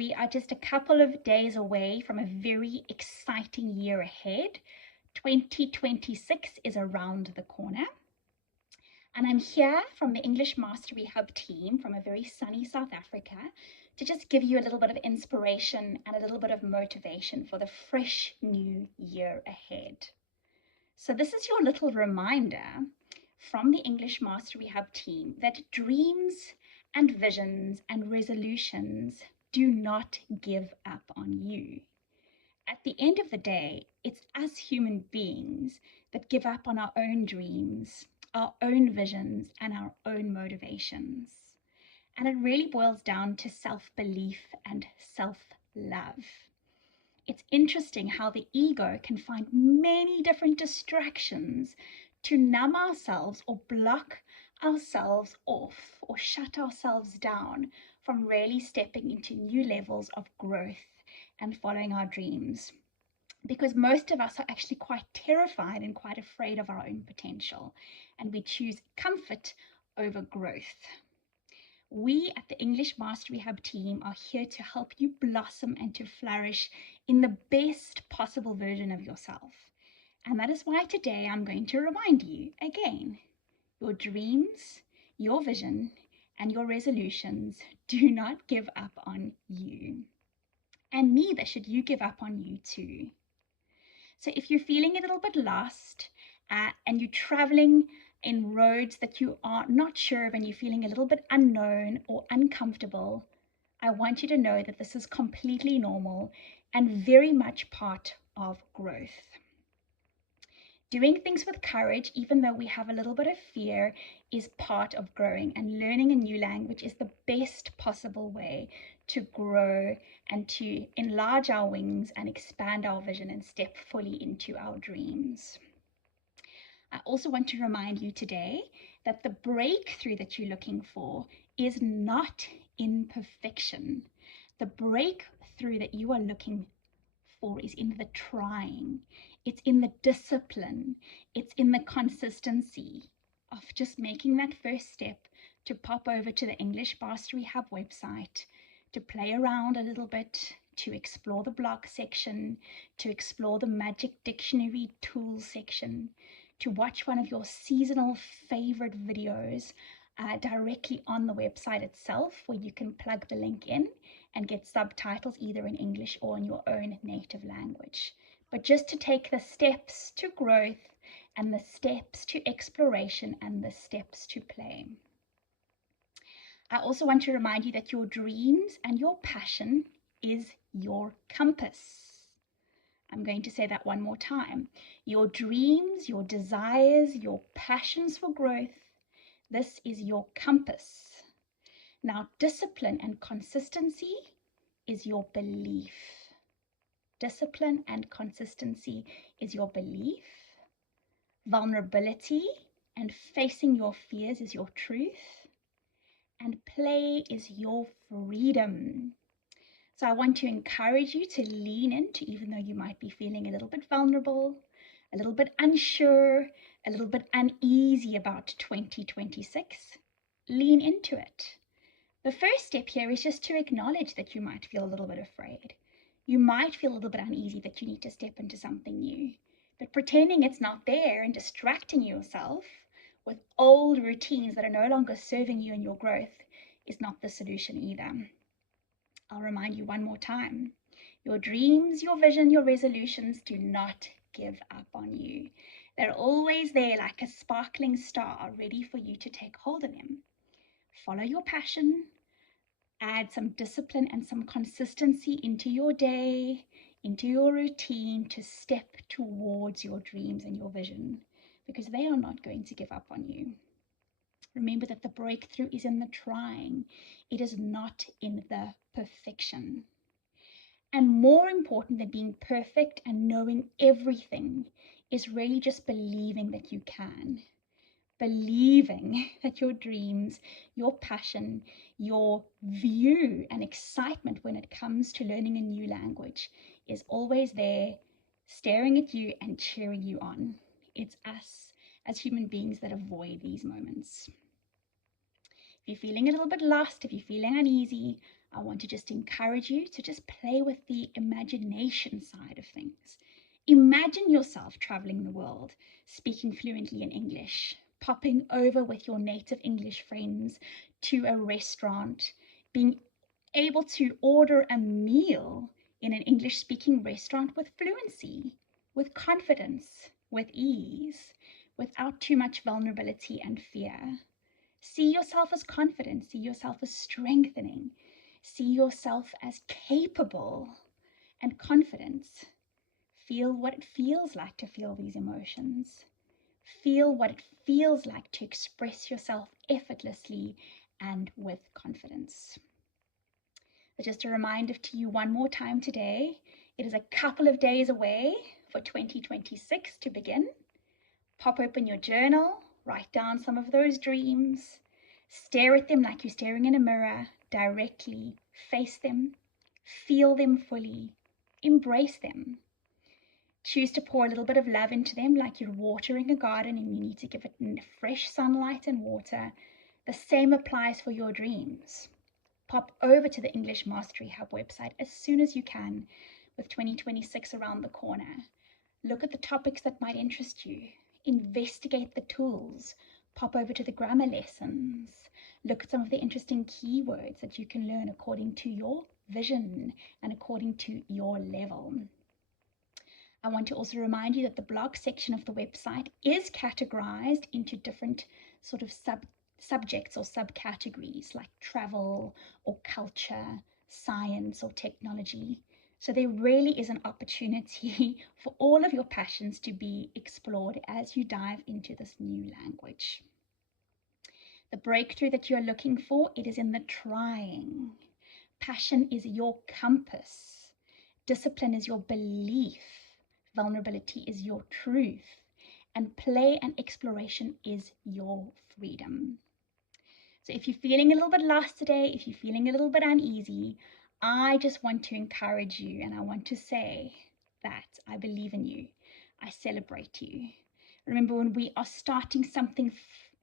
we are just a couple of days away from a very exciting year ahead. 2026 is around the corner. And I'm here from the English Mastery Hub team from a very sunny South Africa to just give you a little bit of inspiration and a little bit of motivation for the fresh new year ahead. So this is your little reminder from the English Mastery Hub team that dreams and visions and resolutions do not give up on you. At the end of the day, it's us human beings that give up on our own dreams, our own visions, and our own motivations. And it really boils down to self-belief and self-love. It's interesting how the ego can find many different distractions to numb ourselves or block ourselves off or shut ourselves down from really stepping into new levels of growth and following our dreams. Because most of us are actually quite terrified and quite afraid of our own potential, and we choose comfort over growth. We at the English Mastery Hub team are here to help you blossom and to flourish in the best possible version of yourself. And that is why today I'm going to remind you again, your dreams, your vision, and your resolutions do not give up on you. And neither should you give up on you too. So if you're feeling a little bit lost and you're traveling in roads that you are not sure of and you're feeling a little bit unknown or uncomfortable, I want you to know that this is completely normal and very much part of growth. Doing things with courage, even though we have a little bit of fear, is part of growing, and learning a new language is the best possible way to grow and to enlarge our wings and expand our vision and step fully into our dreams. I also want to remind you today that the breakthrough that you're looking for is not in perfection. The breakthrough that you are looking for is in the trying. It's in the discipline. It's in the consistency of just making that first step to pop over to the English Mastery Hub website, to play around a little bit, to explore the blog section, to explore the Magic Dictionary tools section, to watch one of your seasonal favorite videos directly on the website itself, where you can plug the link in and get subtitles either in English or in your own native language. But just to take the steps to growth and the steps to exploration and the steps to play. I also want to remind you that your dreams and your passion is your compass. I'm going to say that one more time. Your dreams, your desires, your passions for growth, this is your compass. Now, discipline and consistency is your belief. Discipline and consistency is your belief. Vulnerability and facing your fears is your truth. And play is your freedom. So I want to encourage you to lean into, even though you might be feeling a little bit vulnerable, a little bit unsure, a little bit uneasy about 2026, lean into it. The first step here is just to acknowledge that you might feel a little bit afraid. You might feel a little bit uneasy that you need to step into something new, but pretending it's not there and distracting yourself with old routines that are no longer serving you in your growth is not the solution either. I'll remind you one more time. Your dreams, your vision, your resolutions do not give up on you. They're always there like a sparkling star, ready for you to take hold of them. Follow your passion, add some discipline and some consistency into your day, into your routine to step towards your dreams and your vision, because they are not going to give up on you. Remember that the breakthrough is in the trying. It is not in the perfection. And more important than being perfect and knowing everything is really just believing that you can. Believing that your dreams, your passion, your view and excitement when it comes to learning a new language is always there, staring at you and cheering you on. It's us as human beings that avoid these moments. If you're feeling a little bit lost, if you're feeling uneasy, I want to just encourage you to just play with the imagination side of things. Imagine yourself traveling the world, speaking fluently in English, popping over with your native English friends to a restaurant, being able to order a meal in an English-speaking restaurant with fluency, with confidence, with ease, without too much vulnerability and fear. See yourself as confident, see yourself as strengthening, see yourself as capable and confident. Feel what it feels like to feel these emotions. Feel what it feels like to express yourself effortlessly and with confidence. So just a reminder to you one more time today, it is a couple of days away for 2026 to begin. Pop open your journal, write down some of those dreams, stare at them like you're staring in a mirror, directly face them, feel them fully, embrace them. Choose to pour a little bit of love into them like you're watering a garden and you need to give it fresh sunlight and water. The same applies for your dreams. Pop over to the English Mastery Hub website as soon as you can, with 2026 around the corner. Look at the topics that might interest you. Investigate the tools. Pop over to the grammar lessons. Look at some of the interesting keywords that you can learn according to your vision and according to your level. I want to also remind you that the blog section of the website is categorized into different sort of subjects or subcategories like travel or culture, science or technology. So there really is an opportunity for all of your passions to be explored as you dive into this new language. The breakthrough that you're looking for, it is in the trying. Passion is your compass. Discipline is your belief. Vulnerability is your truth. And play and exploration is your freedom. So if you're feeling a little bit lost today, if you're feeling a little bit uneasy, I just want to encourage you and I want to say that I believe in you. I celebrate you. Remember, when we are starting something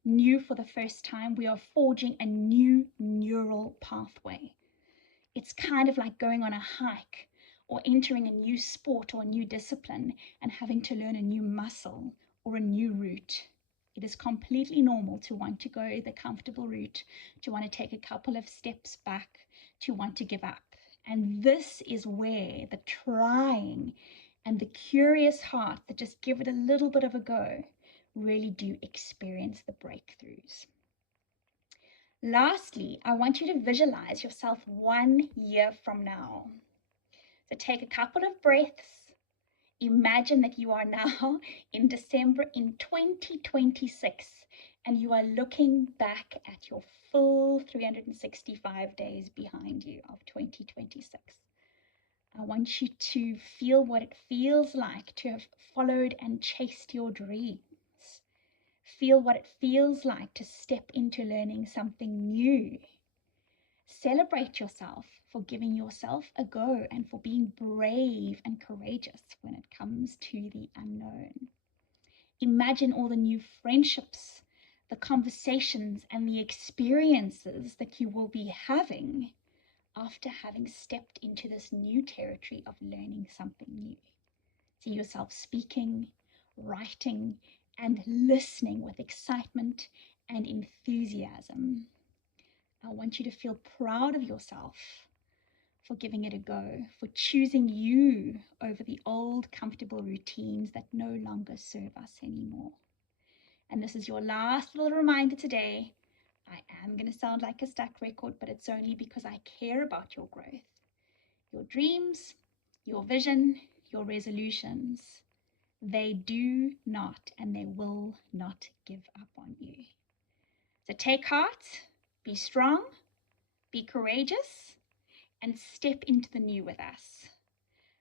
new for the first time, we are forging a new neural pathway. It's kind of like going on a hike or entering a new sport or a new discipline and having to learn a new muscle or a new route. It is completely normal to want to go the comfortable route, to want to take a couple of steps back, to want to give up. And this is where the trying and the curious heart that just give it a little bit of a go really do experience the breakthroughs. Lastly, I want you to visualize yourself 1 year from now. So take a couple of breaths. Imagine that you are now in December in 2026 and you are looking back at your full 365 days behind you of 2026. I want you to feel what it feels like to have followed and chased your dreams. Feel what it feels like to step into learning something new. Celebrate yourself for giving yourself a go and for being brave and courageous when it comes to the unknown. Imagine all the new friendships, the conversations, and the experiences that you will be having after having stepped into this new territory of learning something new. See yourself speaking, writing, and listening with excitement and enthusiasm. I want you to feel proud of yourself for giving it a go, for choosing you over the old comfortable routines that no longer serve us anymore. And this is your last little reminder today. I am going to sound like a stuck record, but it's only because I care about your growth, your dreams, your vision, your resolutions. They do not and they will not give up on you. So take heart, be strong, be courageous, and step into the new with us.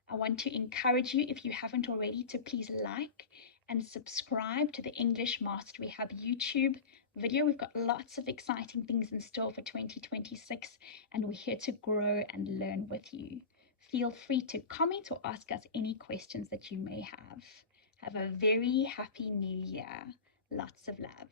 I want to encourage you, if you haven't already, to please like and subscribe to the English Mastery Hub YouTube video. We've got lots of exciting things in store for 2026, and we're here to grow and learn with you. Feel free to comment or ask us any questions that you may have. Have a very happy new year. Lots of love.